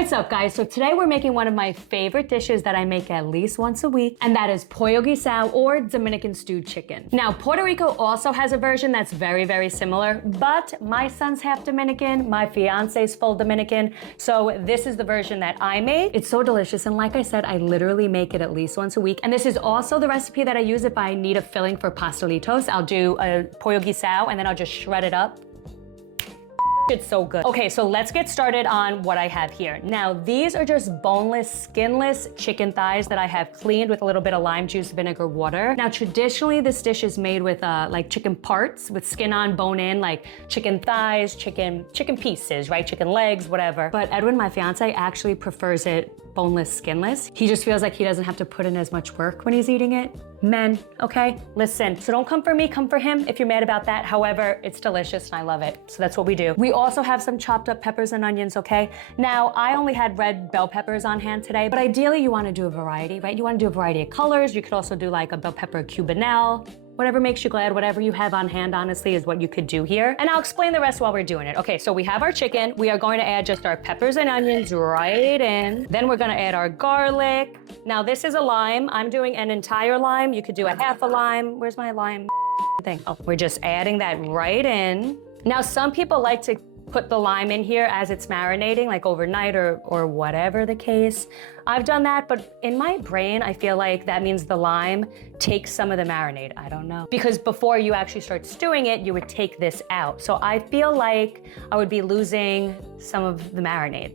What's up, guys? So today we're making one of my favorite dishes that I make at least once a week, and that is Pollo Guisado or Dominican stewed chicken. Now, Puerto Rico also has a version that's very, very similar, but my son's half Dominican, my fiance's full Dominican, so this is the version that I made. It's so delicious, and like I said, I literally make it at least once a week, and this is also the recipe that I use if I need a filling for pastelitos. I'll do a Pollo Guisado, and then I'll just shred it up. It's so good. Okay, so let's get started on what I have here. Now, these are just boneless, skinless chicken thighs that I have cleaned with a little bit of lime juice, vinegar, water. Now, traditionally, this dish is made with like chicken parts with skin on, bone in, like chicken thighs, chicken pieces, right? Chicken legs, whatever. But Edwin, my fiance, actually prefers it boneless, skinless. He just feels like he doesn't have to put in as much work when he's eating it. Men, okay? Listen, so don't come for me, come for him if you're mad about that. However, it's delicious and I love it. So that's what we do. We also have some chopped up peppers and onions, okay? Now, I only had red bell peppers on hand today, but ideally you wanna do a variety, right? You wanna do a variety of colors. You could also do like a bell pepper cubanelle. Whatever makes you glad, whatever you have on hand, honestly, is what you could do here. And I'll explain the rest while we're doing it. Okay, so we have our chicken. We are going to add just our peppers and onions right in. Then we're gonna add our garlic. Now this is a lime. I'm doing an entire lime. You could do a half a lime. Where's my lime thing? Oh, we're just adding that right in. Now, some people like to put the lime in here as it's marinating, like overnight or whatever the case. I've done that, but in my brain, I feel like that means the lime takes some of the marinade. I don't know. Because before you actually start stewing it, you would take this out. So I feel like I would be losing some of the marinade.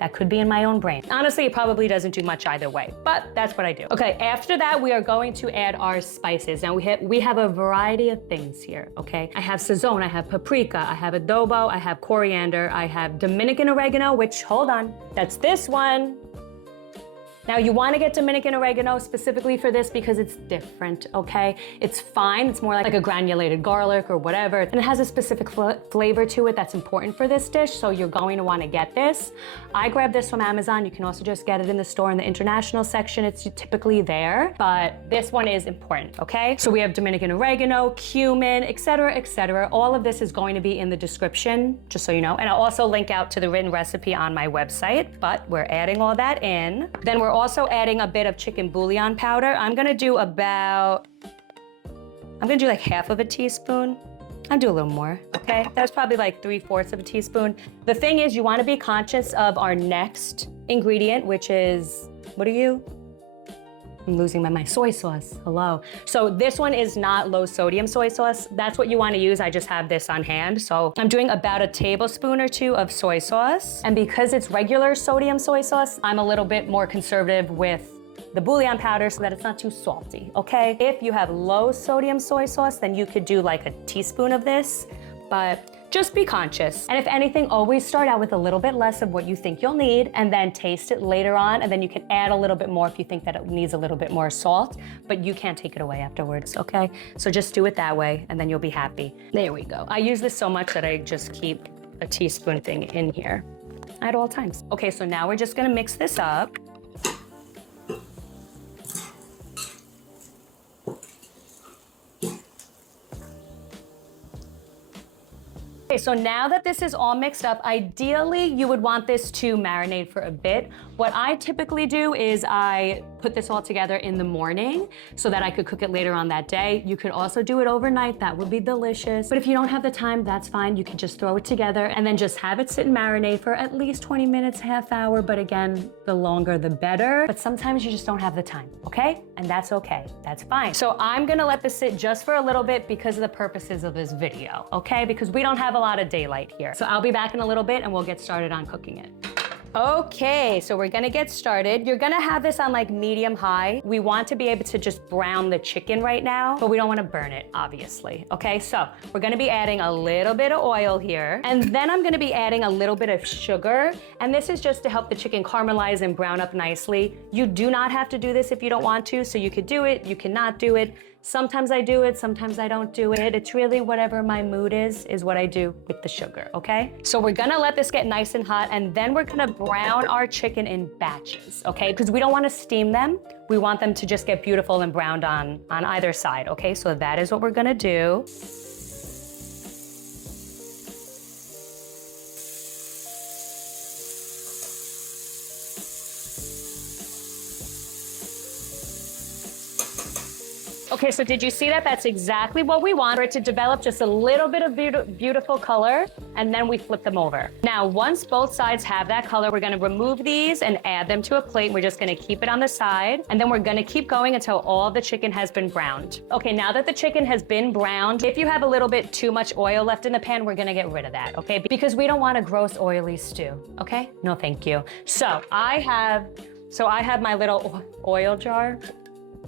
That could be in my own brain. Honestly, it probably doesn't do much either way, but that's what I do. Okay, after that, we are going to add our spices. Now, we have a variety of things here, okay? I have Sazon, I have paprika, I have adobo, I have coriander, I have Dominican oregano, which, hold on, that's this one. Now, you want to get Dominican oregano specifically for this because it's different, okay? It's fine. It's more like a granulated garlic or whatever. And it has a specific flavor to it that's important for this dish, so you're going to want to get this. I grabbed this from Amazon. You can also just get it in the store in the international section. It's typically there, but this one is important, okay? So we have Dominican oregano, cumin, etc., etc. All of this is going to be in the description, just so you know. And I'll also link out to the written recipe on my website, but we're adding all that in. Then we're also adding a bit of chicken bouillon powder. I'm gonna do like half of a teaspoon. I'll do a little more, okay? That's probably like 3/4 of a teaspoon. The thing is, you wanna be conscious of our next ingredient, which is, what are you? I'm losing my mind. Soy sauce, hello. So this one is not low sodium soy sauce. That's what you wanna use. I just have this on hand. So I'm doing about a tablespoon or two of soy sauce. And because it's regular sodium soy sauce, I'm a little bit more conservative with the bouillon powder so that it's not too salty, okay? If you have low sodium soy sauce, then you could do like a teaspoon of this, but just be conscious. And if anything, always start out with a little bit less of what you think you'll need and then taste it later on, and then you can add a little bit more if you think that it needs a little bit more salt, but you can't take it away afterwards, okay? So just do it that way and then you'll be happy. There we go. I use this so much that I just keep a teaspoon thing in here at all times. Okay, so now we're just gonna mix this up. Okay, so now that this is all mixed up, ideally you would want this to marinate for a bit. What I typically do is I put this all together in the morning so that I could cook it later on that day. You could also do it overnight, that would be delicious. But if you don't have the time, that's fine. You can just throw it together and then just have it sit and marinate for at least 20 minutes, half hour. But again, the longer the better. But sometimes you just don't have the time, okay? And that's okay, that's fine. So I'm gonna let this sit just for a little bit because of the purposes of this video, okay? Because we don't have a lot of daylight here. So I'll be back in a little bit and we'll get started on cooking it. Okay, so we're gonna get started. You're gonna have this on like medium high. We want to be able to just brown the chicken right now, but we don't wanna burn it, obviously. Okay, so we're gonna be adding a little bit of oil here, and then I'm gonna be adding a little bit of sugar, and this is just to help the chicken caramelize and brown up nicely. You do not have to do this if you don't want to, so you could do it, you cannot do it. Sometimes I do it, sometimes I don't do it. It's really whatever my mood is what I do with the sugar, okay? So we're gonna let this get nice and hot, and then we're gonna brown our chicken in batches, okay? Because we don't wanna steam them. We want them to just get beautiful and browned on either side, okay? So that is what we're gonna do. Okay, so did you see that? That's exactly what we want, for it to develop just a little bit of beautiful color, and then we flip them over. Now, once both sides have that color, we're gonna remove these and add them to a plate. We're just gonna keep it on the side, and then we're gonna keep going until all the chicken has been browned. Okay, now that the chicken has been browned, if you have a little bit too much oil left in the pan, we're gonna get rid of that, okay? Because we don't want a gross, oily stew, okay? No, thank you. So I have my little oil jar,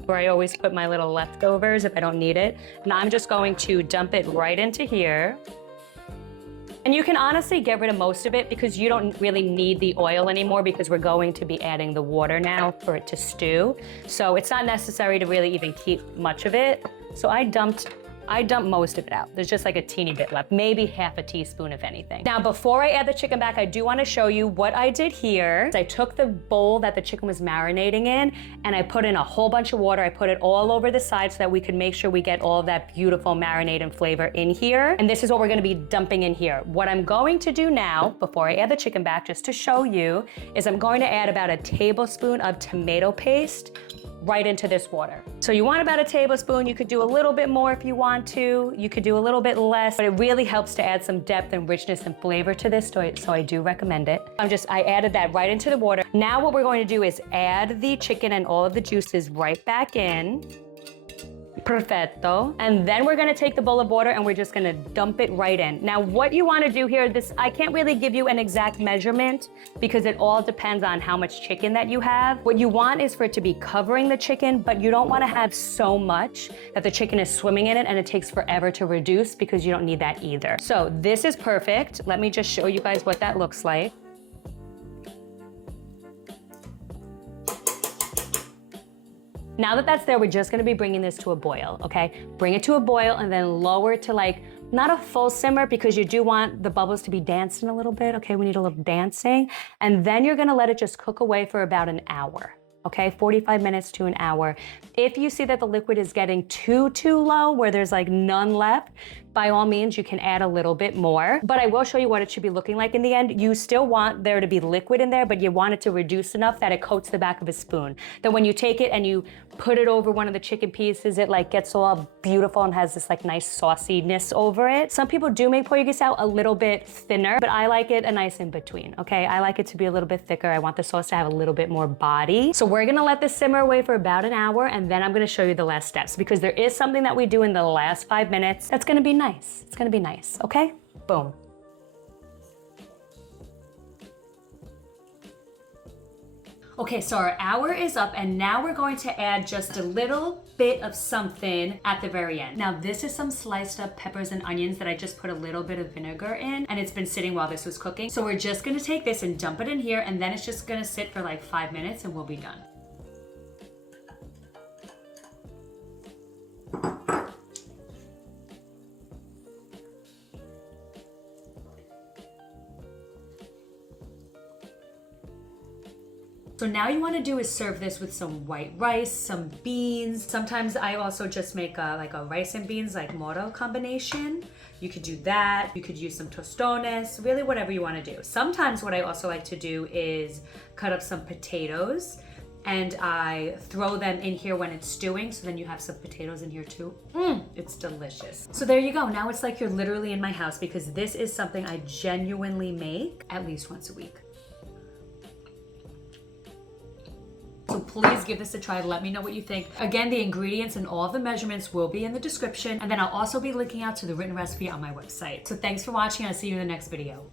where I always put my little leftovers if I don't need it. Now I'm just going to dump it right into here. And you can honestly get rid of most of it because you don't really need the oil anymore because we're going to be adding the water now for it to stew. So it's not necessary to really even keep much of it. So I dumped most of it out. There's just like a teeny bit left, maybe half a teaspoon if anything. Now, before I add the chicken back, I do want to show you what I did here. I took the bowl that the chicken was marinating in and I put in a whole bunch of water. I put it all over the side so that we could make sure we get all of that beautiful marinade and flavor in here. And this is what we're gonna be dumping in here. What I'm going to do now, before I add the chicken back, just to show you, is I'm going to add about a tablespoon of tomato paste right into this water. So you want about a tablespoon. You could do a little bit more if you want to. You could do a little bit less, but it really helps to add some depth and richness and flavor to this, so I do recommend it. I added that right into the water. Now what we're going to do is add the chicken and all of the juices right back in. Perfetto. And then we're gonna take the bowl of water and we're just gonna dump it right in. Now, what you wanna do here, I can't really give you an exact measurement because it all depends on how much chicken that you have. What you want is for it to be covering the chicken, but you don't wanna have so much that the chicken is swimming in it and it takes forever to reduce because you don't need that either. So this is perfect. Let me just show you guys what that looks like. Now that that's there, we're just gonna be bringing this to a boil, okay? Bring it to a boil and then lower it to like, not a full simmer because you do want the bubbles to be dancing a little bit, okay? We need a little dancing. And then you're gonna let it just cook away for about an hour, okay? 45 minutes to an hour. If you see that the liquid is getting too low, where there's like none left, by all means, you can add a little bit more. But I will show you what it should be looking like in the end. You still want there to be liquid in there, but you want it to reduce enough that it coats the back of a spoon. That when you take it and you put it over one of the chicken pieces, it like gets all beautiful and has this like nice sauciness over it. Some people do make pollo guisado a little bit thinner, but I like it a nice in between, okay? I like it to be a little bit thicker. I want the sauce to have a little bit more body. So we're gonna let this simmer away for about an hour, and then I'm gonna show you the last steps because there is something that we do in the last 5 minutes that's gonna be nice. It's gonna be nice, okay? Boom. Okay, so our hour is up and now we're going to add just a little bit of something at the very end. Now this is some sliced up peppers and onions that I just put a little bit of vinegar in and it's been sitting while this was cooking. So we're just gonna take this and dump it in here and then it's just gonna sit for like 5 minutes and we'll be done. So now you want to do is serve this with some white rice, some beans. Sometimes I also just make like a rice and beans like moro combination. You could do that. You could use some tostones, really whatever you want to do. Sometimes what I also like to do is cut up some potatoes and I throw them in here when it's stewing. So then you have some potatoes in here too. It's delicious. So there you go. Now it's like you're literally in my house because this is something I genuinely make at least once a week. So please give this a try. Let me know what you think. Again, the ingredients and all of the measurements will be in the description. And then I'll also be linking out to the written recipe on my website. So thanks for watching. I'll see you in the next video.